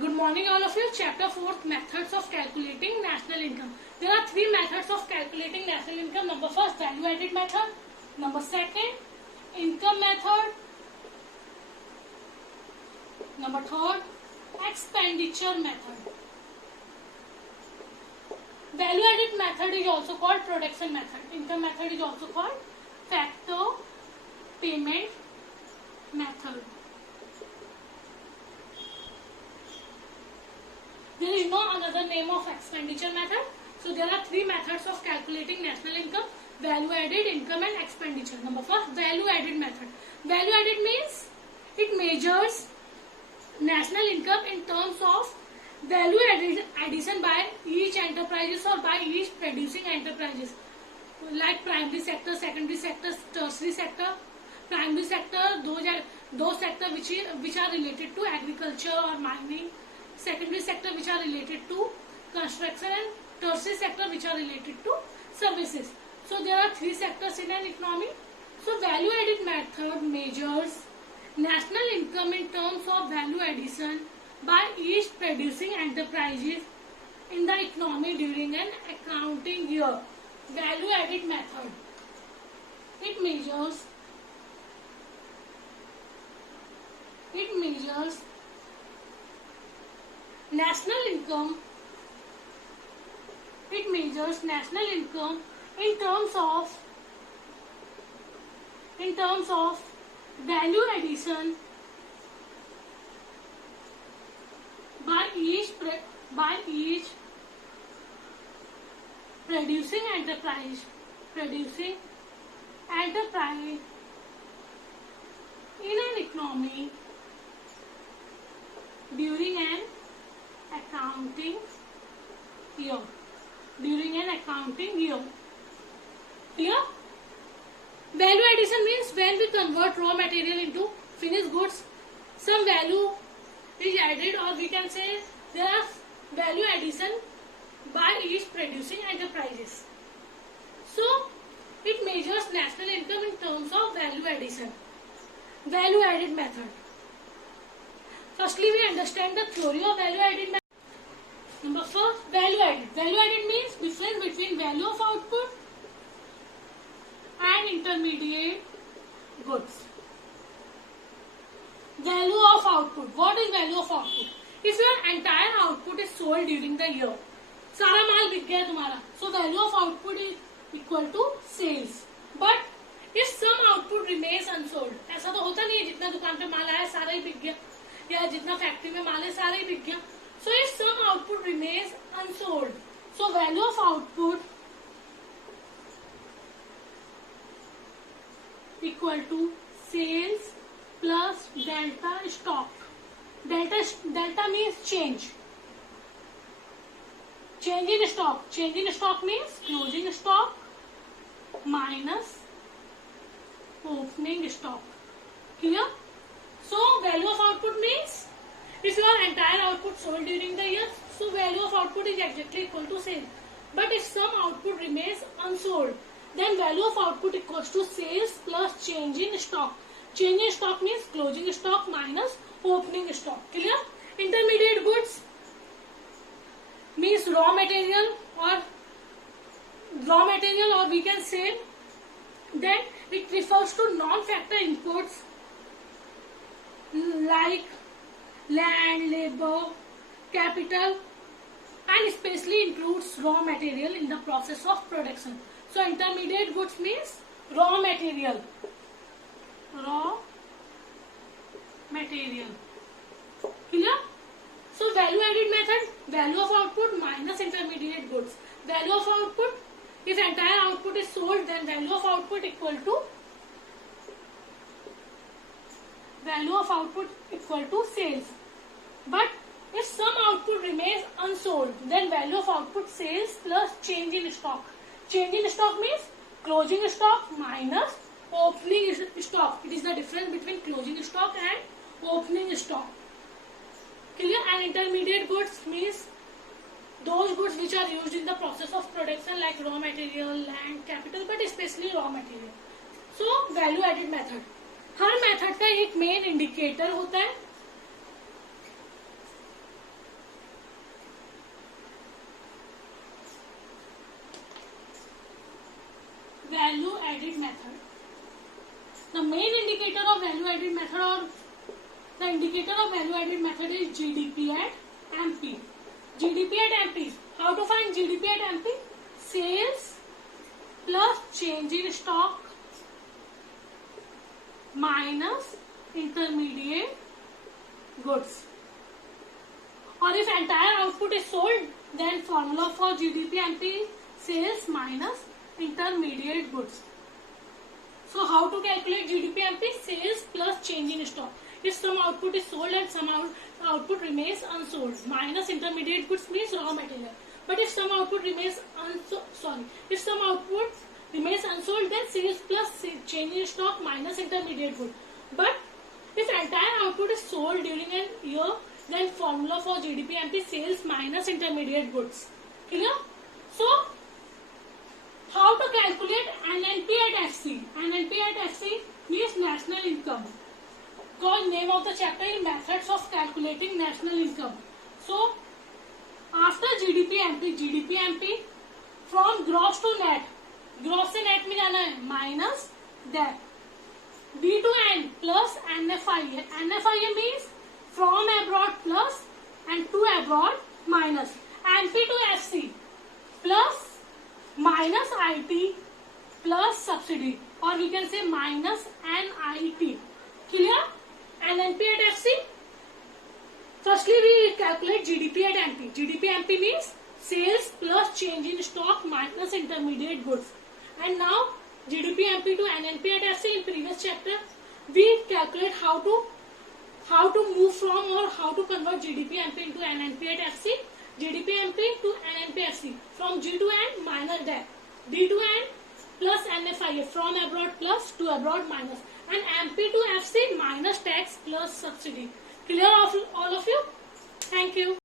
Good morning all of you. Chapter 4th, methods of calculating national income. There are three methods of calculating national income. Number first, value added method. Number second, income method. Number third, expenditure method. Value added method is also called production method. Income method is also called factor payment method. There is no another name of expenditure method. So there are three methods of calculating national income: value added, income and expenditure. Number first, value added method. Value added means it measures national income in terms of value addition by each enterprises or by each producing enterprises, like primary sector, secondary sector, tertiary sector. Primary sector, those sector which are related to agriculture or mining. Secondary sector which are related to construction, and tertiary sector which are related to services. So there are three sectors in an economy. So value added method measures national income in terms of value addition by each producing enterprises in the economy during an accounting year. Value added method, it measures national income. It measures national income in terms of value addition by each producing enterprise in an economy during an accounting year. Clear? Value addition means when we convert raw material into finished goods, some value is added, or we can say there are value addition by each producing enterprises. So it measures national income in terms of value addition. Value added method. Firstly, we understand the theory of value added method. Number four, value added. Value added means difference between value of output and intermediate goods. Value of output. What is value of output? If your entire output is sold during the year, सारा माल बिक गया तुम्हारा, so value of output is equal to sales. But if some output remains unsold, ऐसा तो होता नहीं है जितना दुकान पे माल आया सारा ही बिक गया, या जितना फैक्ट्री में माल है सारा ही बिक गया. So if some output remains unsold, so value of output equal to sales plus delta stock. Delta means change. Change in stock. Change in stock means closing stock minus opening stock. Clear? So value of output means if your entire output sold during the year, so value of output is exactly equal to sales. But if some output remains unsold, then value of output equals to sales plus change in stock. Change in stock means closing stock minus opening stock. Clear? Intermediate goods means raw material, or we can say that it refers to non-factor inputs like land, labor, capital, and especially includes raw material in the process of production. So intermediate goods means raw material. Clear? So value added method, value of output minus intermediate goods. Value of output, if entire output is sold, then value of output equal to sales. But if some output remains unsold, then value of output sales plus change in stock. Change in stock means closing stock minus opening stock. It is the difference between closing stock and opening stock. Clear? And intermediate goods means those goods which are used in the process of production like raw material, land, capital, but especially raw material. So value added method. Her method का एक main indicator होता है value added method. The main indicator of value added method or the indicator of value added method is GDP at MP. GDP at MP. How to find GDP at MP? Sales plus change in stock minus intermediate goods. Or if entire output is sold, then formula for GDP MP sales minus intermediate goods. So how to calculate GDP MP? Sales plus change in stock. If some output is sold and some output remains unsold, minus intermediate goods means raw material. But if some output remains unsold, then sales plus change in stock minus intermediate goods. But if entire output is sold during a year, then formula for GDP MP sales minus intermediate goods. Clear? So how to calculate NNP at FC? NNP at FC means national income. Because name of the chapter is methods of calculating national income. So after GDP MP from gross to net, gross से net में जाना है minus that D to N plus NFIA. NFIA means from abroad plus and to abroad minus MP to FC plus minus IT plus subsidy, or we can say minus NIT. Clear? NNP at FC. Firstly, we calculate GDP at MP. GDP MP means sales plus change in stock minus intermediate goods. And now GDP MP to NNP at FC. In previous chapter, we calculate how to move from or how to convert GDP MP into NNP at FC. GDP MP to NNP FC from G to N minus that. D to N plus NFIA from abroad plus to abroad minus, and MP to FC minus tax plus subsidy. Clear all of you? Thank you.